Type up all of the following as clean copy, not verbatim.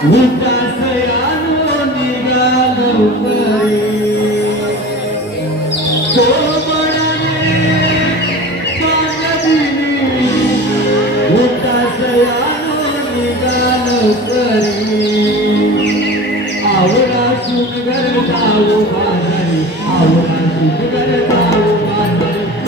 उदासयानो निघालो परी कोमळाने पांगदिनी उदासयानो निघालो परी आवळा सुनगर जाऊ बाजारी आवळा सुनगर जाऊ बाजारी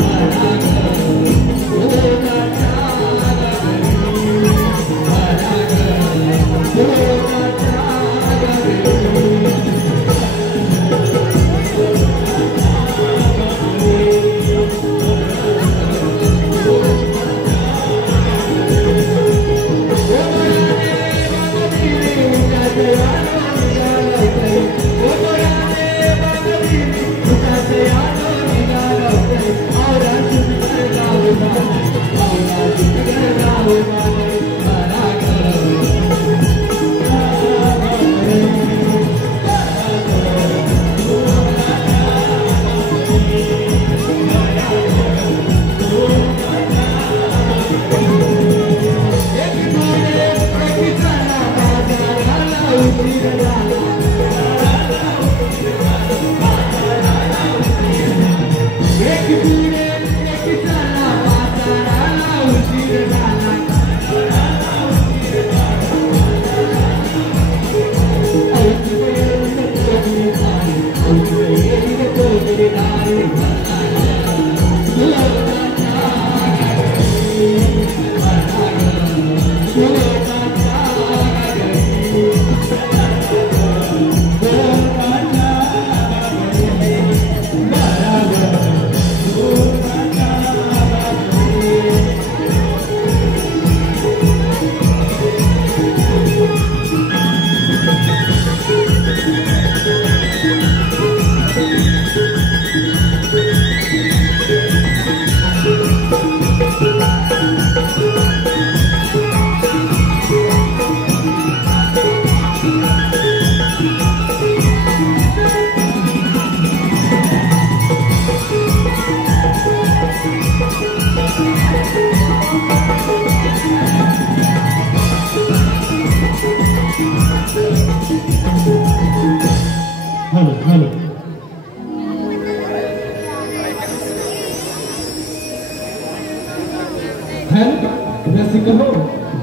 रसिक हो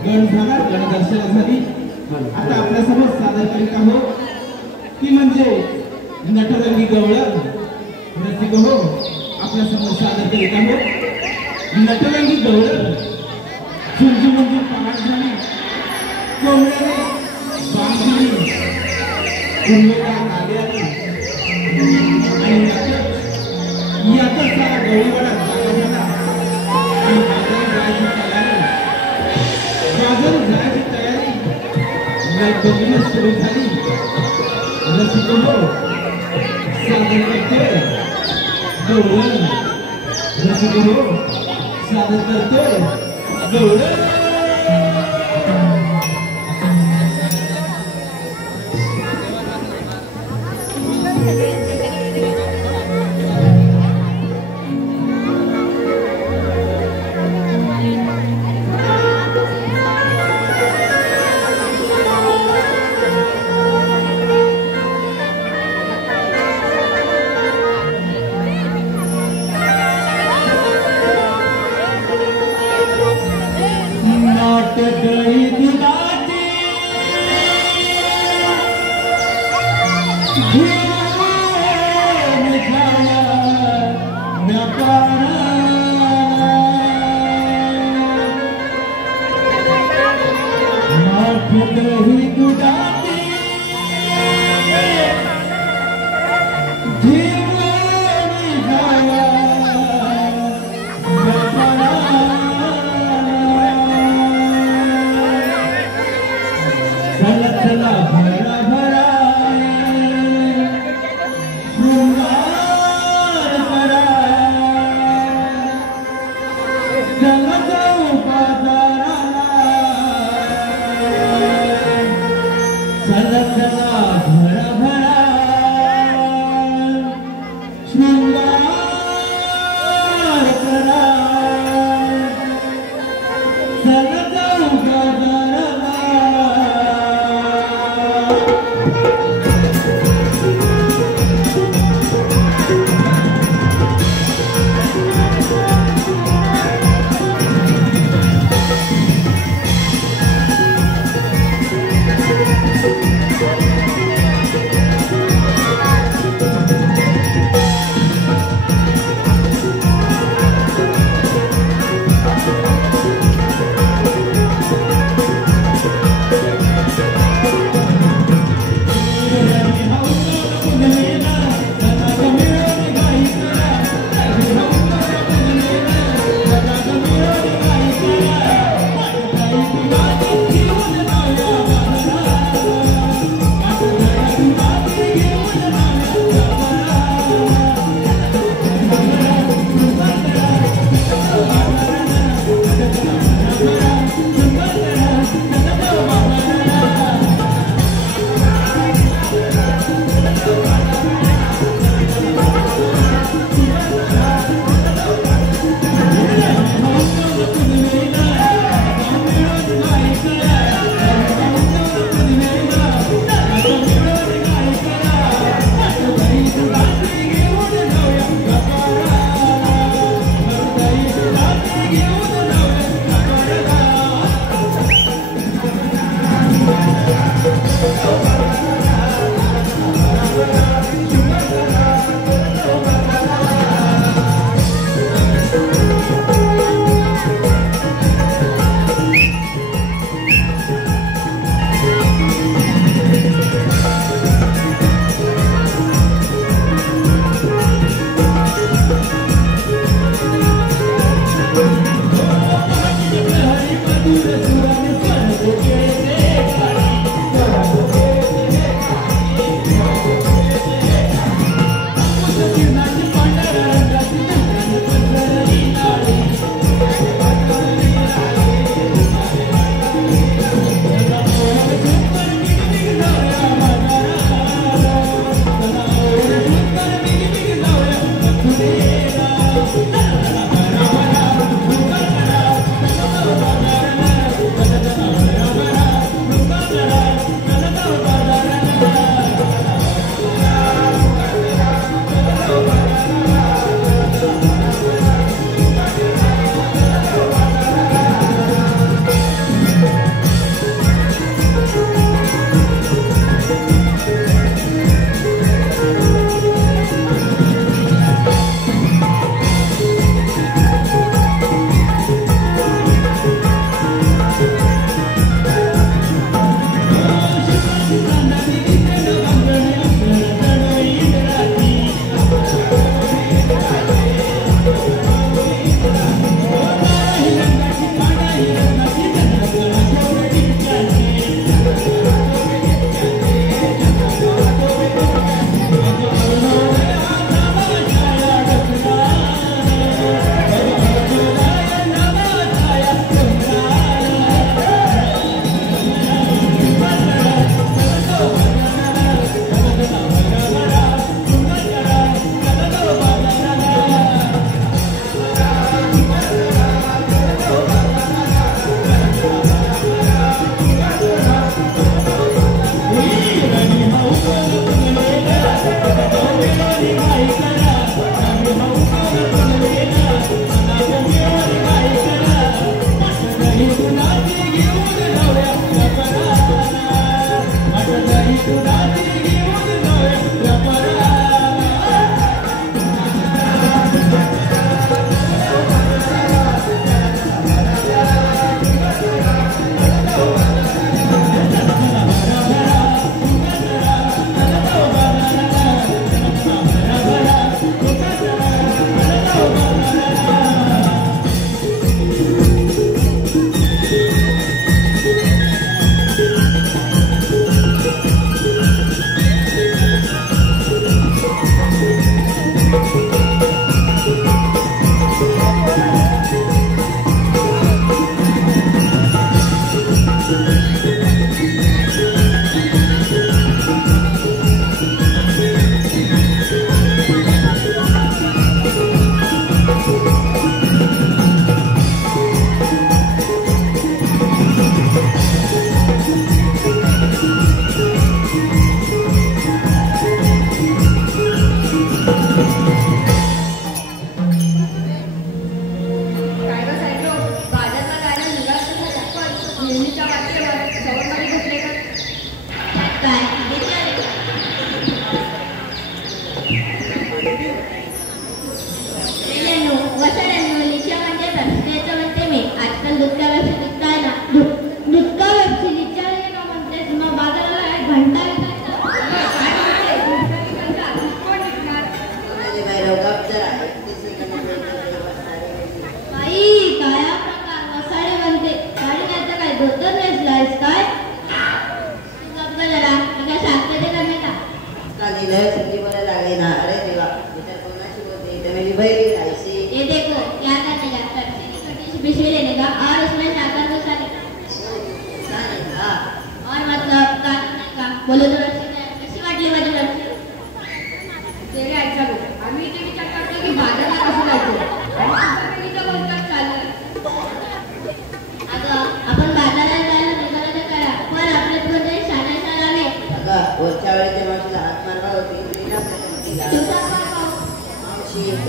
गण झाला गणदर्शन झाली आता आपल्या समोर सादर करीत आहो ती म्हणजे नटरंगी गवळण रसिक हो आपल्या समोर सादर करीत आहो नटरंगी गवळण झुंजूमंजूर पहाट झाली कोंबड्याने बांधली उन्मेदार आले आली आणि याचा सारा गवळीवाडा जागा झाला आणि बाजारात जायची तयारी बघणं सुरू झाली रसिक हो सादर करतोय गवळण रसिक हो सादर करतोय गवळण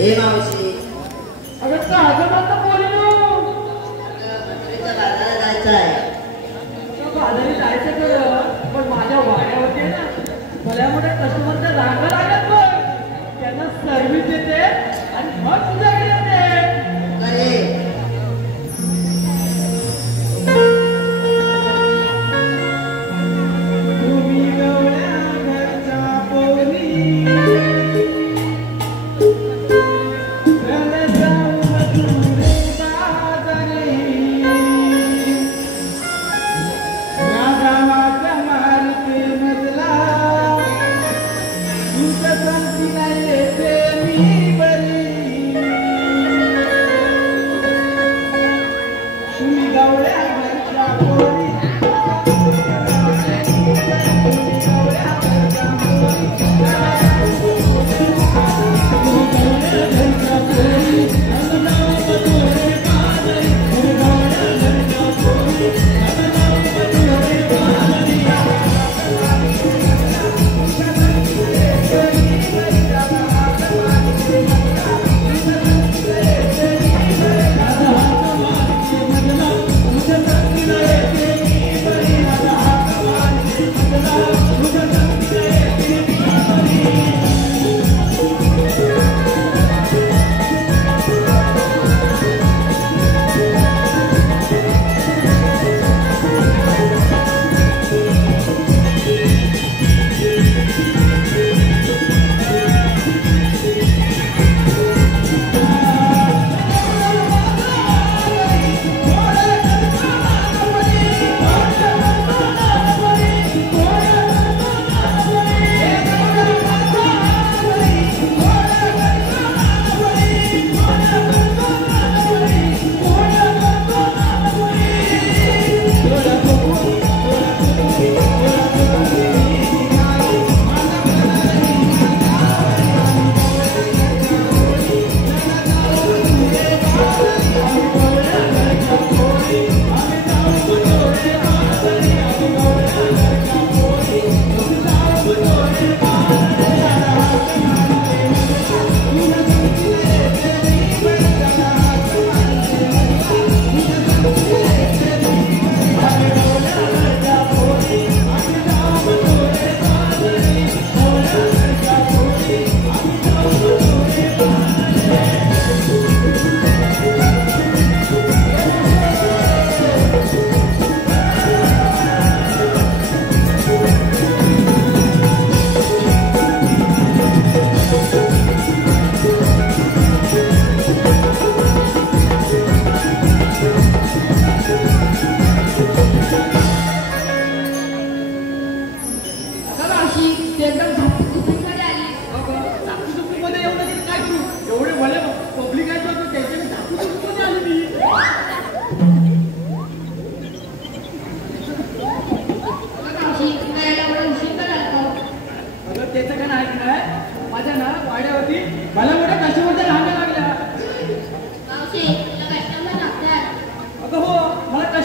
हे मावशी अगं का अगं बोलले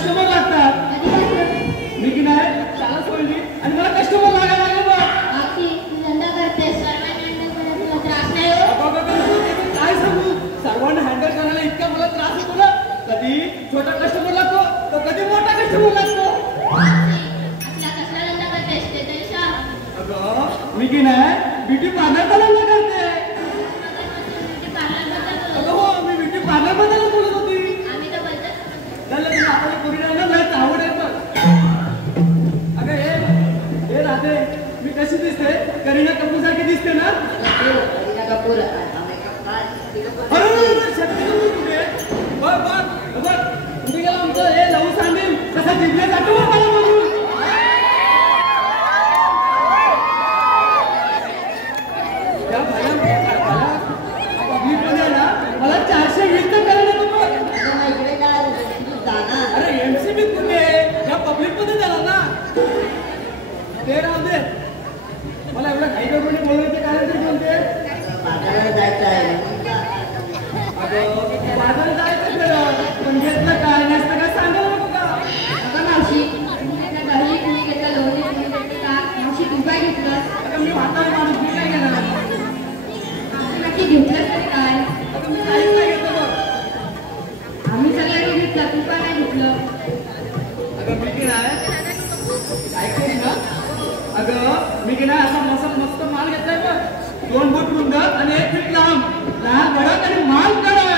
कस्टमर लागतात. मी की नाही शाळा सोडली आणि मला कस्टमर लागायला लागले बघ. काय सांगू, सर्वांना हँडल करायला इतका मला त्रास होतो ना. कधी छोटा कस्टमर लागतो तर कधी मोठा कस्टमर लागतो. अगं मी की नाही ब्युटी पार्लर चालवलं करते. अगं हो, मी ब्युटी पार्लर बद्दल बोलत होती. आपल्याला कोणी नाही ना लयच आवड आहे बघ. अगं हे राधे, मी कशी दिसते? करीना कपूर सारखी दिसते ना? शक्ती कपूर कुठे? बघ बघ बघ, कुठे गेला आमचं हे लहू सांगेल कसा जिंकले जातो मला बघून. मला 420 तर करायला नको. अरे एमसीबी कुठे? या पब्लिक मध्ये झाला ना. ते राहू दे, मला एवढं काही करून बोलवते काय तरी बोलते. बाजारात जायचं पण घेतलं काय नसतं काय सांगायला नको का? मी म्हातारी माणूस, मी काय घेणार? मी काहीच नाही घेतलं बघ. आम्ही सगळ्यांनी घेतला, तू का नाही घेतलं? अगं मी की नाही ऐकली ना. अगं मी की नाही असा मस्त माल घेतलाय बघ. 2 फूट रुंद आणि 1 फीट लांब, लहान भडक आणि माल कडक.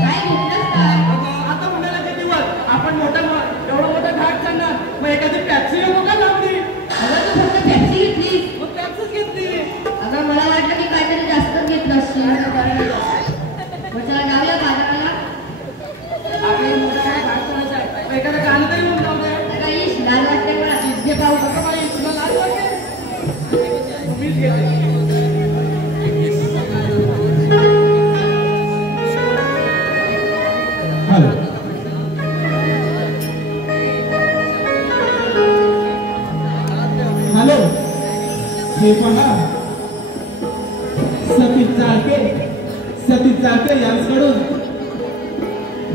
काय घेतलंस काय? आता म्हणायला दिवस आपण एवढा मोठा घाट चालणार, मग एखादी टॅक्सी येऊ का लावली? अगं तू फक्त टॅक्सी घेतली. मग टॅक्सीच घेतली. अगं मला वाटलं की काहीतरी जास्तच घेतलं असशील. मग चला जाऊया बाजाराला. आपल्याला मोठा काय घाट चालायचा आहे, मग एखादं गाणं तरी म्हणून जाऊ दे. अगं ईश, लाज वाटते मला. घे पाहू. अगं बाई, तुला लाज वाटते? मीच घेते. हॅलो, हे पहा, सतीश चाळके यांच्याकडून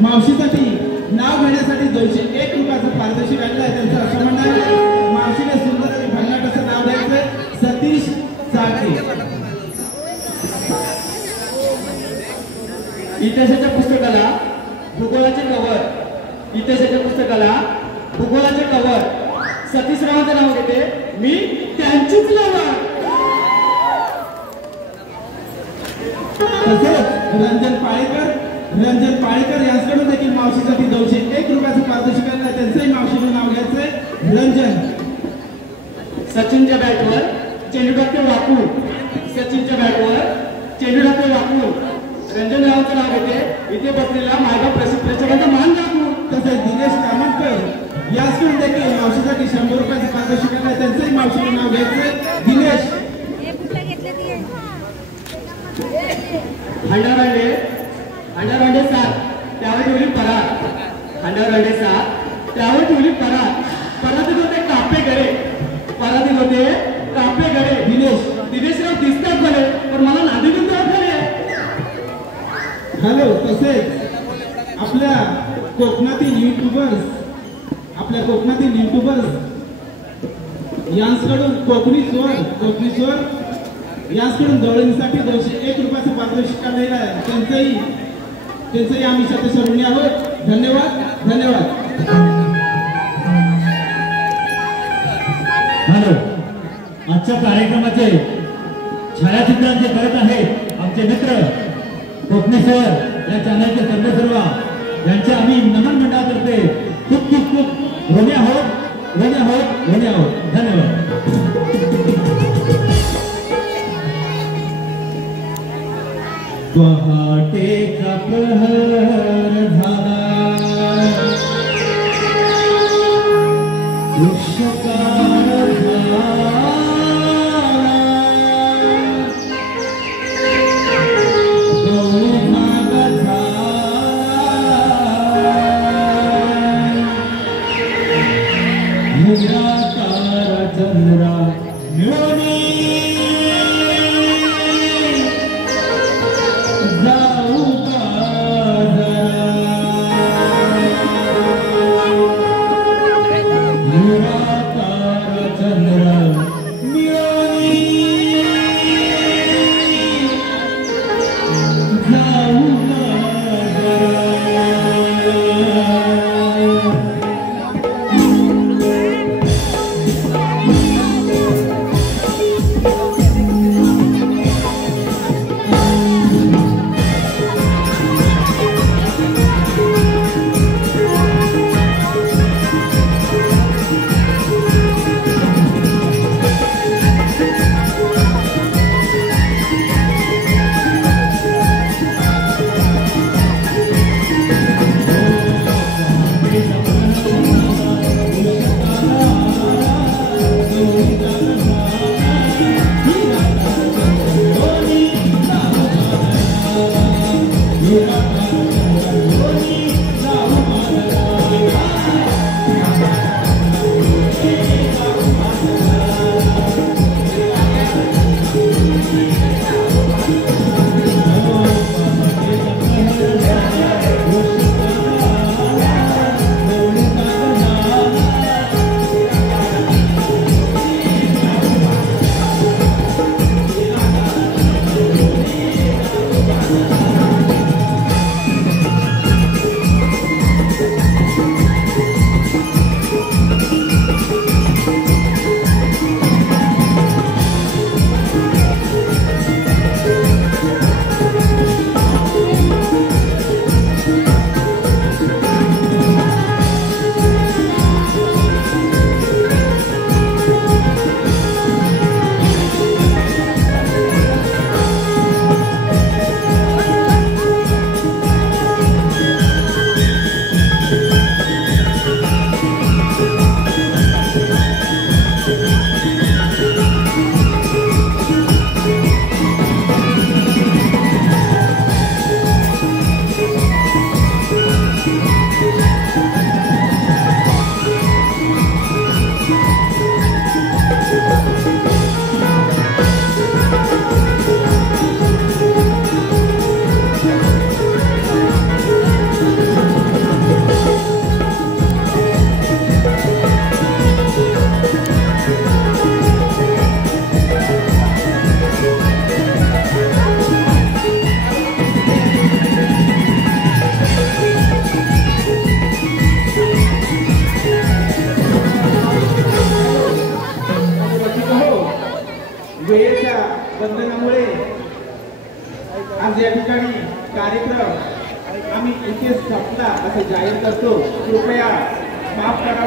मावशीसाठी नाव घेण्यासाठी 201 रुपयाचं पारितोषिक आणलं आहे. त्यांचं असं म्हणणं आहे, मावशीने सुंदर आणि भन्नाट असं नाव द्यायचं, सतीश चाळके. इतिहासाच्या पुस्तकाला भूगोलाचे कव्हर, इतिहासाच्या पुस्तकाला भूगोलाचे कव्हर सतीश रावांचं नाव घेते मी, त्यांचीच लवड. तसेच रंजन पाळेकर यांच्याकडून देखील मावशीसाठी 201 रुपयाचं पारितोषिक आणलं आहे. त्यांचंही मावशीने नाव घ्यायचंय, रंजन. सचिनच्या बॅटवर चेंडू टाकते वाकून, सचिनच्या बॅटवर चेंडू टाकते वाकून रंजन रावांचं नाव घेते. इथे बसलेला माझा प्रेक्षकांचा मान राखू. तसेच दिनेश कामतकर याचकडून देखील मावशीसाठी 100 रुपयाचं पारितोषिक आणलं आहे. त्यांचंही मावशीने नाव घ्यायचंय, दिनेश. हंडारांडे 7 त्यावर ठेवली परात. हंडारांडे 7 त्यावर ठेवली परात. परातीत होते कापे गडे. दिनेशराव दिसतात बरे, पण मला नादी बिंदू खरे. हॅलो, तसेच आपल्या कोकणातील युट्यूबर्स यांच्याकडून कोकणी स्वर यांच्याकडून जवळीसाठी 201 रुपयाचं पारितोषिक आलेलं आहे. त्यांचंही आम्ही सदस्य ऋणी आहोत. धन्यवाद. हॅलो, आजच्या कार्यक्रमाचे छायाचित्रण जे करत आहेत आमचे मित्र कोकणी सर या चॅनलचे सर्वेसर्वा यांचे आम्ही नमन मंडळातर्फे खूप ऋणी आहोत. धन्यवाद. पहाटेचा प्रहर झाला, वृक्षकाळ झाला, गौरी भाग झाला, निराकार चंद्रा मिळवणी जाऊ का जरा. कार्यक्रम आम्ही इथेच संपला असं जाहीर करतो. कृपया माफ करा.